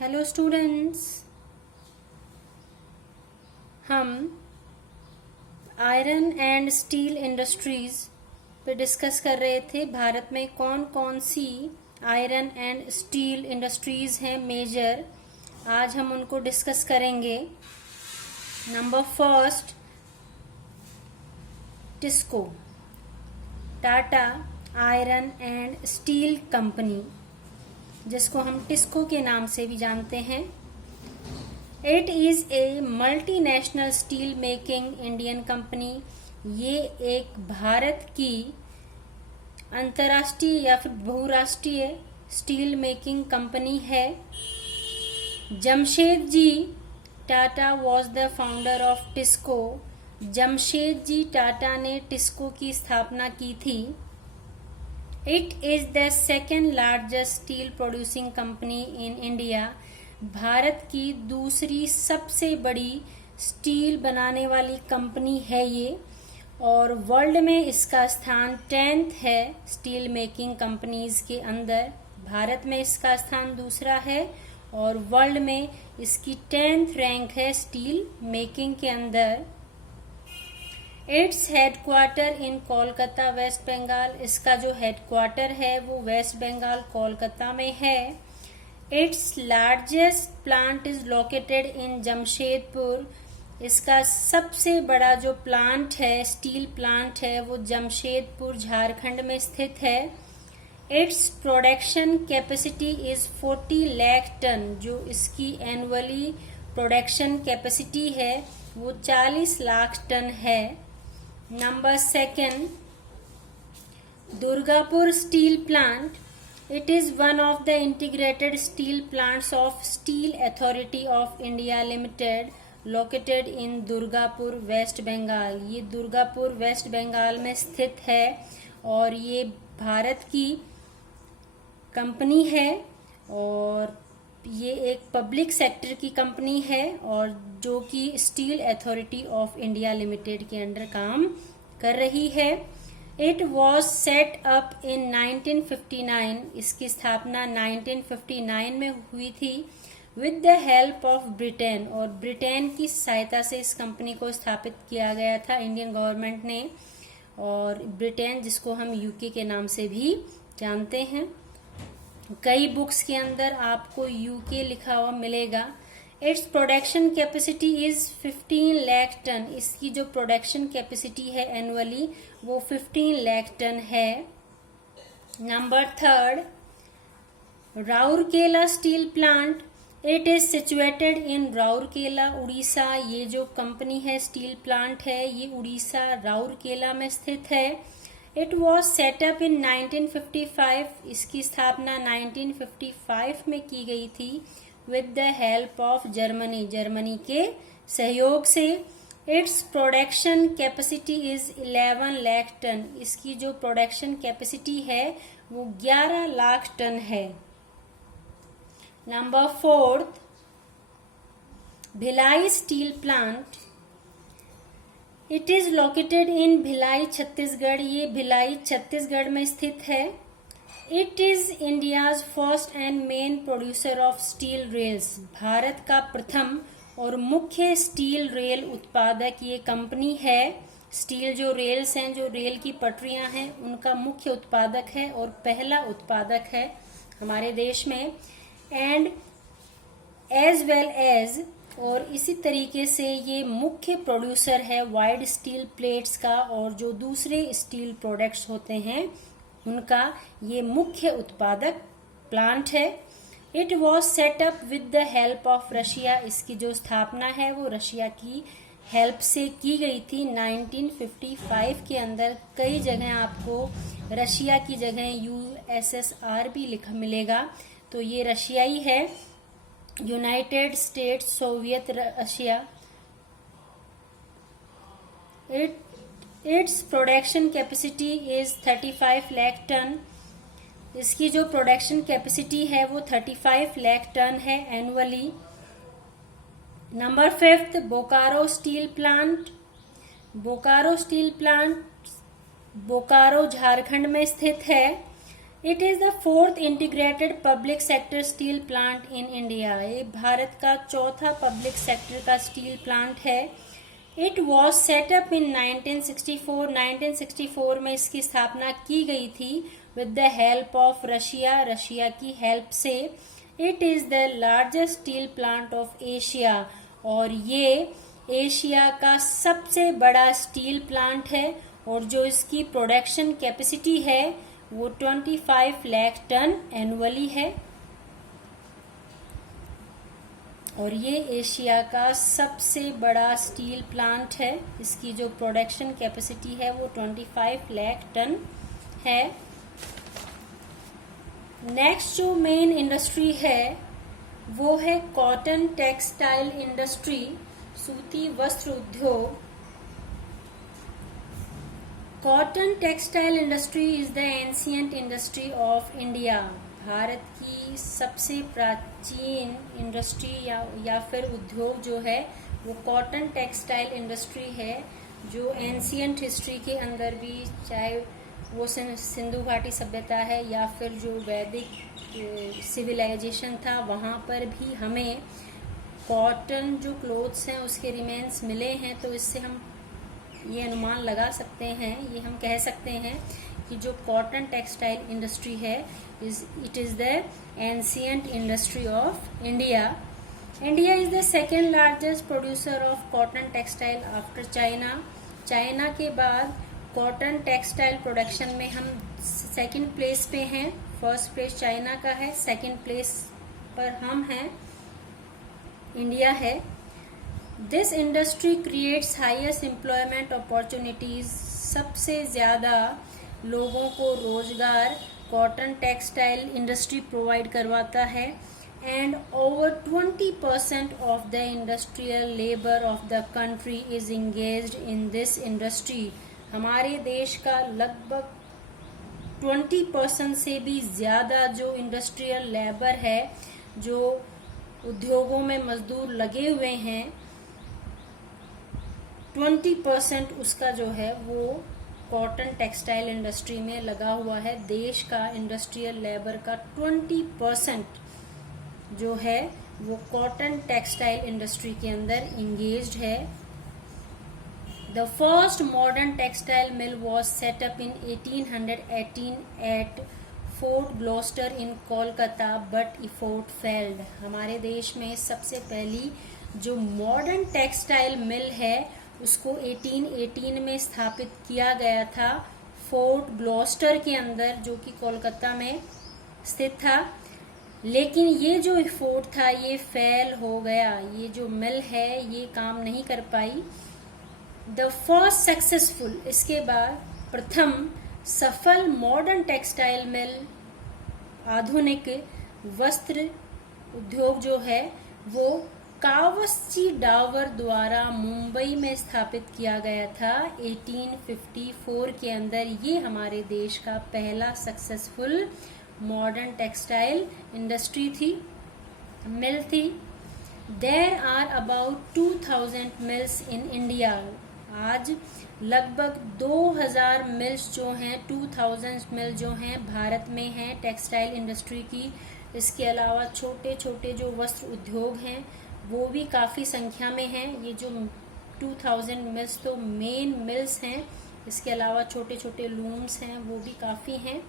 Hello students. हम iron and steel industries पे discuss कर रहे थे। भारत में कौन कौन सी आयरन एंड स्टील इंडस्ट्रीज हैं मेजर, आज हम उनको डिस्कस करेंगे। Number first, TISCO, Tata iron and steel company, जिसको हम टिस्को के नाम से भी जानते हैं। It is a multinational steel making Indian company. ये एक भारत की अंतर्राष्ट्रीय या फिर बहुराष्ट्रीय स्टील मेकिंग कंपनी है। Jamshedji Tata was the founder of TISCO. Jamshedji Tata ने टिस्को की स्थापना की थी। It is the second largest steel producing company in India. Bharat की दूसरी सबसे बड़ी स्टील बनाने वाली कंपनी है ये, और वर्ल्ड में इसका स्थान 10th है स्टील मेकिंग कंपनीज के अंदर। भारत में इसका स्थान दूसरा है और वर्ल्ड में इसकी 10th रैंक है स्टील मेकिंग के अंदर। Its headquarter in Kolkata West Bengal. इसका जो हेडक्वार्टर है वो वेस्ट बंगाल कोलकाता में है। Its largest plant is located इन जमशेदपुर। इसका सबसे बड़ा जो प्लांट है, स्टील प्लांट है, वो जमशेदपुर झारखंड में स्थित है। Its production capacity is 40 lakh ton. जो इसकी एनुअली प्रोडक्शन कैपेसिटी है वो 40 लाख टन है। Number second, Durgapur steel plant. It is one of the integrated steel plants of Steel Authority of India Limited, located in Durgapur West Bengal. ये Durgapur West Bengal में स्थित है और ये भारत की कंपनी है और ये एक पब्लिक सेक्टर की कंपनी है और जो कि steel authority of India limited के अंडर काम कर रही है। It was set up in 1959। इसकी स्थापना 1959 में हुई थी with the help of Britain, और ब्रिटेन की सहायता से इस कंपनी को स्थापित किया गया था इंडियन गवर्नमेंट ने। और ब्रिटेन, जिसको हम यूके के नाम से भी जानते हैं, कई बुक्स के अंदर आपको यूके लिखा हुआ मिलेगा। Its production capacity is 15 lakh ton. इसकी जो प्रोडक्शन कैपेसिटी है एनुअली वो 15 लाख टन है। Number third, Rourkela steel plant. It is situated in Rourkela, Orissa. ये जो कंपनी है, स्टील प्लांट है, ये उड़ीसा राउरकेला में स्थित है। It was set up in 1955। इसकी स्थापना 1955 में की गई थी with the help of Germany, Germany के सहयोग से। Its production capacity is 11 lakh ton. इसकी जो प्रोडक्शन कैपेसिटी है वो 11 लाख टन है। Number fourth, Bhilai steel plant. It is located in Bhilai Chhattisgarh. ये भिलाई छत्तीसगढ़ में स्थित है। It is India's first and main producer of steel rails. Bharat का प्रथम और मुख्य स्टील रेल उत्पादक ये कंपनी है। स्टील जो रेल्स हैं, जो रेल की पटरियां हैं, उनका मुख्य उत्पादक है और पहला उत्पादक है हमारे देश में। एंड एज वेल एज, और इसी तरीके से ये मुख्य प्रोड्यूसर है वाइड स्टील प्लेट्स का, और जो दूसरे स्टील प्रोडक्ट्स होते हैं उनका ये मुख्य उत्पादक प्लांट है। It was setup with the help of Russia. इसकी जो स्थापना है वो रशिया की हेल्प से की गई थी 1955 के अंदर। कई जगह आपको रशिया की जगह USSR भी लिखा मिलेगा, तो ये रशियाई है, United States Soviet Russia. Its production capacity is 35 lakh ton. इसकी जो प्रोडक्शन कैपेसिटी है वो 35 लाख टन है annually. Number fifth, Bokaro steel plant. Bokaro steel plant Bokaro Jharkhand में स्थित है। It is the fourth integrated public sector steel plant in India. ये भारत का चौथा पब्लिक सेक्टर का स्टील प्लांट है। It was set up in 1964। 1964 में इसकी स्थापना की गई थी with the help of Russia, Russia की हेल्प से। It is the largest steel plant of Asia, और ये एशिया का सबसे बड़ा स्टील प्लांट है, और जो इसकी प्रोडक्शन कैपेसिटी है वो 25 लाख टन एनुअली है, और ये एशिया का सबसे बड़ा स्टील प्लांट है। इसकी जो प्रोडक्शन कैपेसिटी है वो 25 लाख टन है। नेक्स्ट जो मेन इंडस्ट्री है वो है कॉटन टेक्सटाइल इंडस्ट्री, सूती वस्त्र उद्योग। Cotton textile industry is the ancient industry of India. Bharat की सबसे प्राचीन इंडस्ट्री या फिर उद्योग जो है वो कॉटन टेक्सटाइल इंडस्ट्री है, जो एंशिएंट हिस्ट्री के अंदर भी, चाहे वो सिंधु घाटी सभ्यता है या फिर जो वैदिक सिविलाइजेशन था, वहाँ पर भी हमें कॉटन जो क्लोथ्स हैं उसके रिमेन्स मिले हैं। तो इससे हम ये अनुमान लगा सकते हैं, ये हम कह सकते हैं कि जो कॉटन टेक्सटाइल इंडस्ट्री है it is the ancient industry of India. India is the second largest producer of cotton textile after China. China के बाद कॉटन टेक्सटाइल प्रोडक्शन में हम सेकेंड प्लेस पे हैं। फर्स्ट प्लेस चाइना का है, सेकेंड प्लेस पर हम हैं, इंडिया है। This industry creates highest employment opportunities. सबसे ज़्यादा लोगों को रोजगार कॉटन टेक्सटाइल इंडस्ट्री प्रोवाइड करवाता है। And over 20% of the industrial labour of the country is engaged in this industry. हमारे देश का लगभग 20% से भी ज़्यादा जो इंडस्ट्रियल लेबर है, जो उद्योगों में मजदूर लगे हुए हैं, 20% उसका जो है वो कॉटन टेक्सटाइल इंडस्ट्री में लगा हुआ है। देश का इंडस्ट्रियल लेबर का 20% जो है वो कॉटन टेक्सटाइल इंडस्ट्री के अंदर इंगेज्ड है। The first modern textile mill was set up in 1818 at Fort Gloster in Kolkata, but effort failed. हमारे देश में सबसे पहली जो मॉडर्न टेक्सटाइल मिल है उसको 1818 में स्थापित किया गया था फोर्ट ग्लोस्टर के अंदर, जो कि कोलकाता में स्थित था। लेकिन ये जो फोर्ट था ये फेल हो गया, ये जो मिल है ये काम नहीं कर पाई। द फर्स्ट सक्सेसफुल, इसके बाद प्रथम सफल मॉडर्न टेक्सटाइल मिल, आधुनिक वस्त्र उद्योग जो है वो कावस्ची डावर द्वारा मुंबई में स्थापित किया गया था 1854 के अंदर। ये हमारे देश का पहला सक्सेसफुल मॉडर्न टेक्सटाइल इंडस्ट्री थी, मिल थी। There are about 2000 mills in India. आज लगभग 2000 मिल्स जो हैं, 2000 मिल जो हैं भारत में हैं टेक्सटाइल इंडस्ट्री की। इसके अलावा छोटे छोटे जो वस्त्र उद्योग हैं वो भी काफ़ी संख्या में हैं। ये जो 2000 मिल्स तो मेन मिल्स हैं, इसके अलावा छोटे छोटे लूम्स हैं वो भी काफ़ी हैं।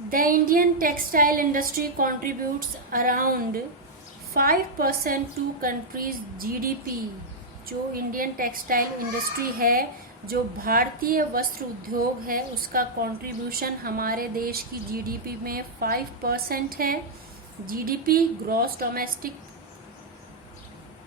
The Indian textile industry contributes around 5% to country's GDP। जो इंडियन टेक्सटाइल इंडस्ट्री है, जो भारतीय वस्त्र उद्योग है, उसका कंट्रीब्यूशन हमारे देश की GDP में 5% है। GDP ग्रॉस डोमेस्टिक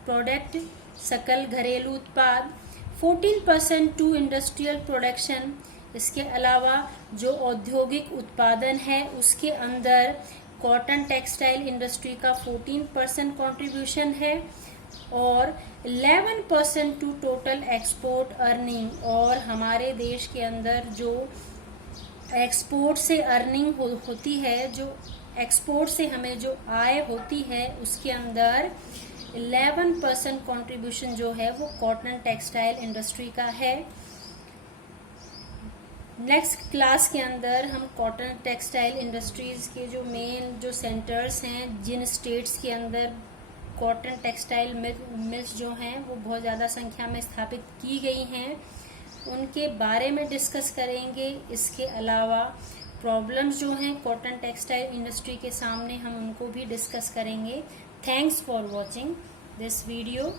प्रोडक्ट, सकल घरेलू उत्पाद। 14% टू इंडस्ट्रियल प्रोडक्शन। इसके अलावा जो औद्योगिक उत्पादन है उसके अंदर कॉटन टेक्सटाइल इंडस्ट्री का 14% कंट्रीब्यूशन है, और 11% टू टोटल एक्सपोर्ट अर्निंग। और हमारे देश के अंदर जो एक्सपोर्ट से अर्निंग होती है, जो एक्सपोर्ट से हमें जो आय होती है, उसके अंदर 11% कंट्रीब्यूशन जो है वो कॉटन टेक्सटाइल इंडस्ट्री का है। नेक्स्ट क्लास के अंदर हम कॉटन टेक्सटाइल इंडस्ट्रीज के जो मेन जो सेंटर्स हैं, जिन स्टेट्स के अंदर कॉटन टेक्सटाइल मिल्स जो हैं वो बहुत ज़्यादा संख्या में स्थापित की गई हैं, उनके बारे में डिस्कस करेंगे। इसके अलावा प्रॉब्लम्स जो हैं कॉटन टेक्सटाइल इंडस्ट्री के सामने, हम उनको भी डिस्कस करेंगे। Thanks for watching this video.